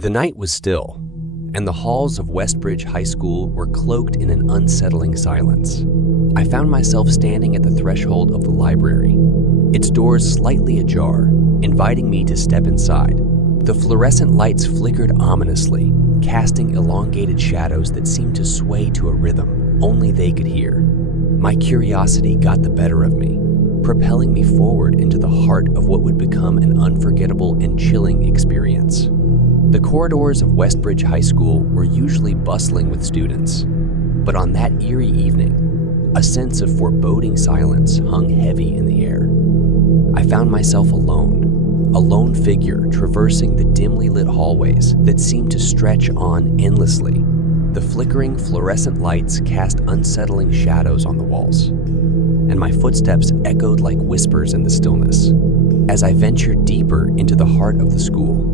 The night was still, and the halls of Westbridge High School were cloaked in an unsettling silence. I found myself standing at the threshold of the library, its doors slightly ajar, inviting me to step inside. The fluorescent lights flickered ominously, casting elongated shadows that seemed to sway to a rhythm only they could hear. My curiosity got the better of me, propelling me forward into the heart of what would become an unforgettable and chilling experience. The corridors of Westbridge High School were usually bustling with students, but on that eerie evening, a sense of foreboding silence hung heavy in the air. I found myself alone, a lone figure traversing the dimly lit hallways that seemed to stretch on endlessly. The flickering fluorescent lights cast unsettling shadows on the walls, and my footsteps echoed like whispers in the stillness. As I ventured deeper into the heart of the school,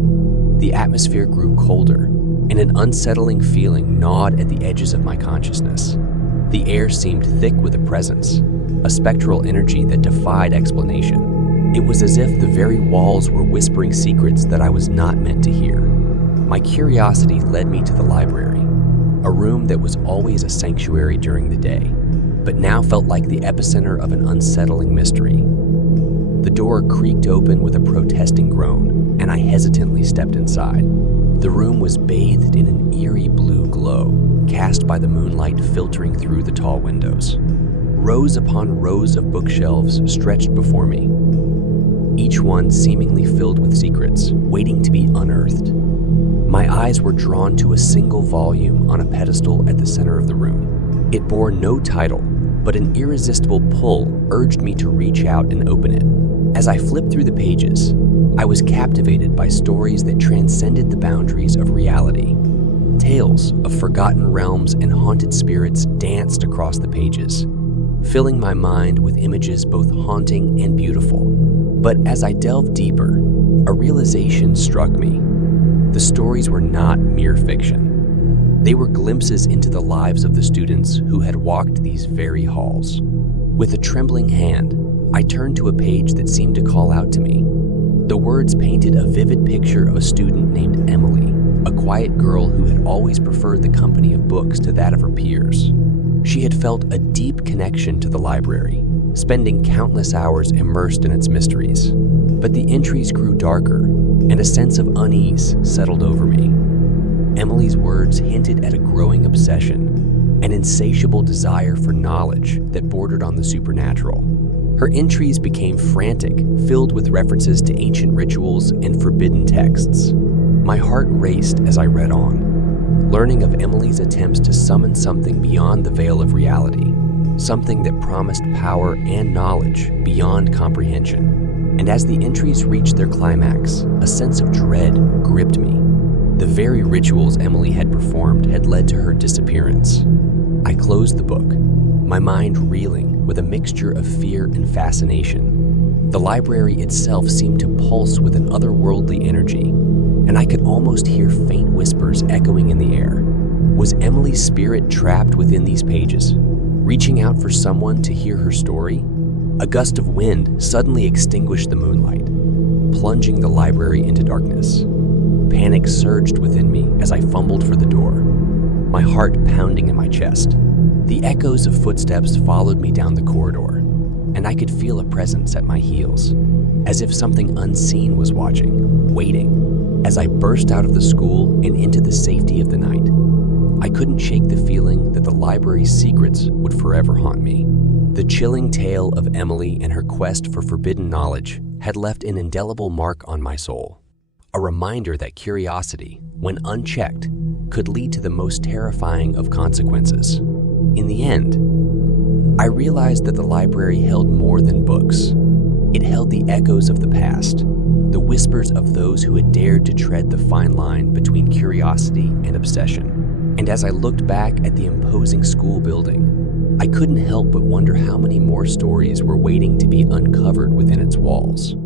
the atmosphere grew colder, and an unsettling feeling gnawed at the edges of my consciousness. The air seemed thick with a presence, a spectral energy that defied explanation. It was as if the very walls were whispering secrets that I was not meant to hear. My curiosity led me to the library, a room that was always a sanctuary during the day, but now felt like the epicenter of an unsettling mystery. The door creaked open with a protesting groan, and I hesitantly stepped inside. The room was bathed in an eerie blue glow, cast by the moonlight filtering through the tall windows. Rows upon rows of bookshelves stretched before me, each one seemingly filled with secrets, waiting to be unearthed. My eyes were drawn to a single volume on a pedestal at the center of the room. It bore no title, but an irresistible pull urged me to reach out and open it. As I flipped through the pages, I was captivated by stories that transcended the boundaries of reality. Tales of forgotten realms and haunted spirits danced across the pages, filling my mind with images both haunting and beautiful. But as I delved deeper, a realization struck me. The stories were not mere fiction. They were glimpses into the lives of the students who had walked these very halls. With a trembling hand, I turned to a page that seemed to call out to me. The words painted a vivid picture of a student named Emily, a quiet girl who had always preferred the company of books to that of her peers. She had felt a deep connection to the library, spending countless hours immersed in its mysteries. But the entries grew darker, and a sense of unease settled over me. Emily's words hinted at a growing obsession, an insatiable desire for knowledge that bordered on the supernatural. Her entries became frantic, filled with references to ancient rituals and forbidden texts. My heart raced as I read on, learning of Emily's attempts to summon something beyond the veil of reality, something that promised power and knowledge beyond comprehension. And as the entries reached their climax, a sense of dread gripped me. The very rituals Emily had performed had led to her disappearance. I closed the book, my mind reeling with a mixture of fear and fascination. The library itself seemed to pulse with an otherworldly energy, and I could almost hear faint whispers echoing in the air. Was Emily's spirit trapped within these pages, reaching out for someone to hear her story? A gust of wind suddenly extinguished the moonlight, plunging the library into darkness. Panic surged within me as I fumbled for the door, my heart pounding in my chest. The echoes of footsteps followed me down the corridor, and I could feel a presence at my heels, as if something unseen was watching, waiting. As I burst out of the school and into the safety of the night, I couldn't shake the feeling that the library's secrets would forever haunt me. The chilling tale of Emily and her quest for forbidden knowledge had left an indelible mark on my soul, a reminder that curiosity, when unchecked, could lead to the most terrifying of consequences. In the end, I realized that the library held more than books. It held the echoes of the past, the whispers of those who had dared to tread the fine line between curiosity and obsession. And as I looked back at the imposing school building, I couldn't help but wonder how many more stories were waiting to be uncovered within its walls.